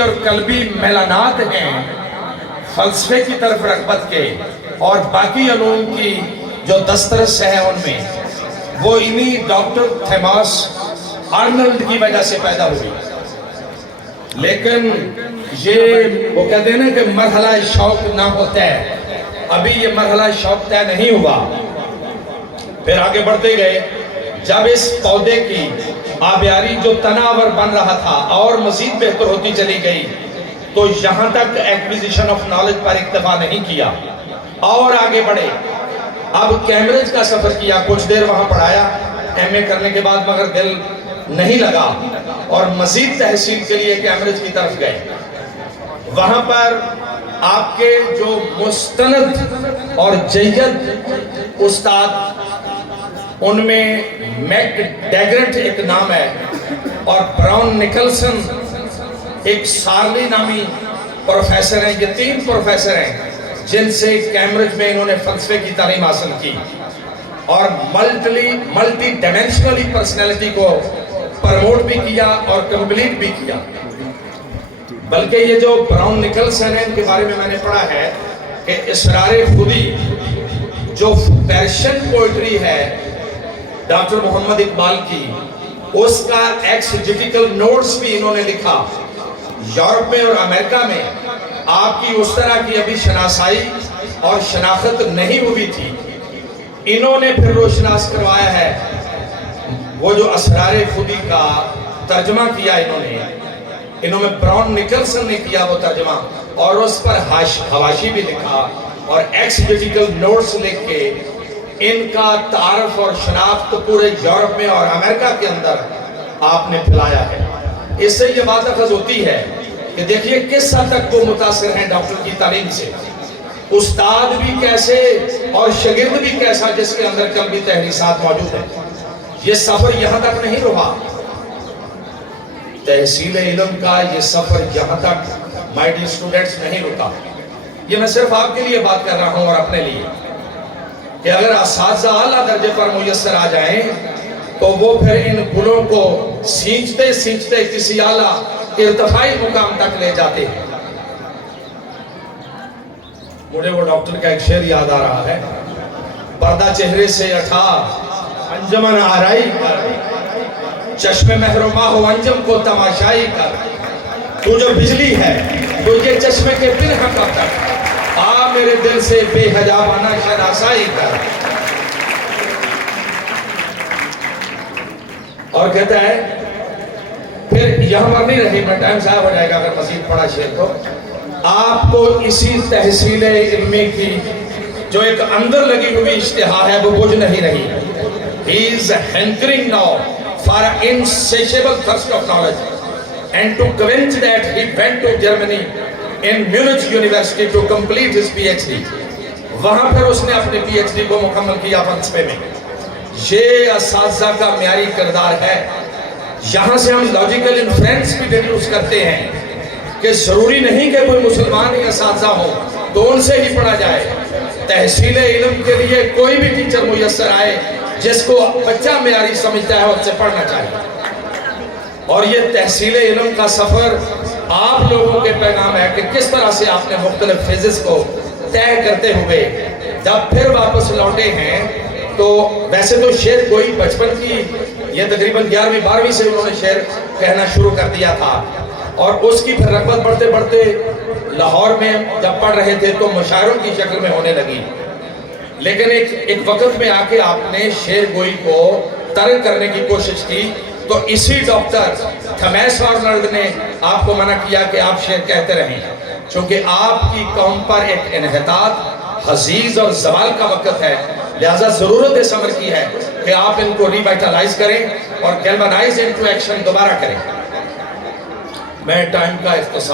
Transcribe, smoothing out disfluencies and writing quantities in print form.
اور قلبی میلانات ہیں فلسفے کی طرف رغبت کے اور باقی علوم کی جو دسترس ہے ان میں وہ انہی ڈاکٹر تھامس آرنلڈ کی وجہ سے پیدا ہوئی. لیکن یہ وہ کہتے ہیں نا کہ مرحلہ شوق نہ ہوتا ہے، ابھی یہ مرحلہ شوق طے نہیں ہوا. پھر آگے بڑھتے گئے، جب اس پودے کی آبیاری جو تناور بن رہا تھا اور مزید بہتر ہوتی چلی گئی تو یہاں تک ایکویزیشن آف نالج پر اکتفا نہیں کیا اور آگے بڑھے. اب کیمبرج کا سفر کیا، کچھ دیر وہاں پڑھایا ایم اے کرنے کے بعد، مگر دل نہیں لگا اور مزید تحصیل کے لیے کیمبرج کی طرف گئے. وہاں پر آپ کے جو مستند اور جید استاد، ان میں میک ڈیگرٹ ایک نام ہے اور براؤن نکلسن ایک سارلی نامی پروفیسر ہیں. یہ 3 پروفیسر ہیں جن سے کیمبرج میں انہوں نے فلسفے کی تعلیم حاصل کی اور ملٹی ڈیمینشنلی پرسنالٹی کو پروموٹ بھی کیا اور کمپلیٹ بھی کیا. بلکہ یہ جو براؤن نکلسن ہیں ان کے بارے میں نے پڑھا ہے کہ اسرار خودی جو پرشین پوئٹری ہے ڈاکٹر محمد اقبال کی، اس کا ایکسجیٹیکل نوٹس بھی انہوں نے لکھا. یورپ میں اور امریکہ میں آپ کی اس طرح کی ابھی شناسائی اور شناخت نہیں ہوئی تھی. انہوں نے پھر روشناس کروایا ہے، وہ جو اسرار خودی کا ترجمہ کیا انہوں میں براؤن نکلسن نے کیا وہ ترجمہ اور اس پر حواشی بھی لکھا اور ایکسجیٹیکل نوٹس لکھ کے ان کا تعارف اور شناخت پورے یورپ میں اور امریکہ کے اندر آپ نے پھیلایا ہے. اس سے یہ بات اخذ ہوتی ہے کہ دیکھیے کس حد تک وہ متاثر ہیں ڈاکٹر کی تعلیم سے. استاد بھی کیسے اور شاگرد بھی کیسا جس کے اندر قلبی تحریصات موجود ہیں. یہ سفر یہاں تک نہیں رہا، تحصیل علم کا یہ سفر یہاں تک مائی ڈیئر اسٹوڈنٹس نہیں رکا. یہ میں صرف آپ کے لیے بات کر رہا ہوں اور اپنے لیے کہ اگر اساتذہ اعلیٰ درجے پر میسر آ جائیں تو وہ پھر ان گلوں کو سینچتے سینچتے کسی اعلیٰ ارتفاعی مقام تک لے جاتے ہیں. مجھے وہ ڈاکٹر کا ایک شعر یاد آ رہا ہے، پردہ چہرے سے اٹھا انجمن آرائی کر، چشم محرومہ ہو انجم کو تماشائی کر. تو جو بجلی ہے تو یہ چشمے کے پنہاں کب تک، آ میرے دل سے بے حجابانہ شناسائی کر. اور کہتا ہے پھر یہاں پر نہیں رہی، میں ٹائم صاحب ہو جائے گا اگر مزید پڑھا شعر تو. آپ کو اسی تحصیل علمی کی جو ایک اندر لگی ہوئی اشتہا ہے وہ بجھ نہیں رہی. He is hankering now for an insatiable thirst of knowledge, and to quench that he went to Germany in Munich University to complete his PhD. وہاں پھر اس نے اپنے PhD کو مکمل کیا فلسفے میں. یہ اساتذہ کا معیاری کردار ہے. یہاں سے ہم لاجیکل انفرنس بھی ڈیڈیوس کرتے ہیں کہ ضروری نہیں کہ کوئی مسلمان ہی اساتذہ ہو تو ان سے ہی پڑھا جائے. تحصیل علم کے لیے کوئی بھی ٹیچر میسر آئے جس کو بچہ معیاری سمجھتا ہے اس سے پڑھنا چاہیے. اور یہ تحصیل علم کا سفر آپ لوگوں کے پیغام ہے کہ کس طرح سے آپ نے مختلف فیزز کو طے کرتے ہوئے جب پھر واپس لوٹے ہیں. تو ویسے تو شعر کوئی بچپن کی یہ تقریباً 11ویں 12ویں سے انہوں نے شعر کہنا شروع کر دیا تھا اور اس کی پھر رغبت بڑھتے بڑھتے لاہور میں جب پڑھ رہے تھے تو مشاعروں کی شکل میں ہونے لگی. لیکن ایک وقت میں آ کے آپ نے شعر گوئی کو ترک کرنے کی کوشش کی تو اسی ڈاکٹر تھامس آرنلڈ نے آپ کو منع کیا کہ آپ شعر کہتے رہیں، چونکہ آپ کی قوم پر ایک انحطاط، حزیز اور زوال کا وقت ہے. لہذا ضرورت اس امر کی ہے کہ آپ ان کو ریوائٹلائز کریں اور گیلوانائز انٹو ایکشن دوبارہ کریں. میں ٹائم کا اختصار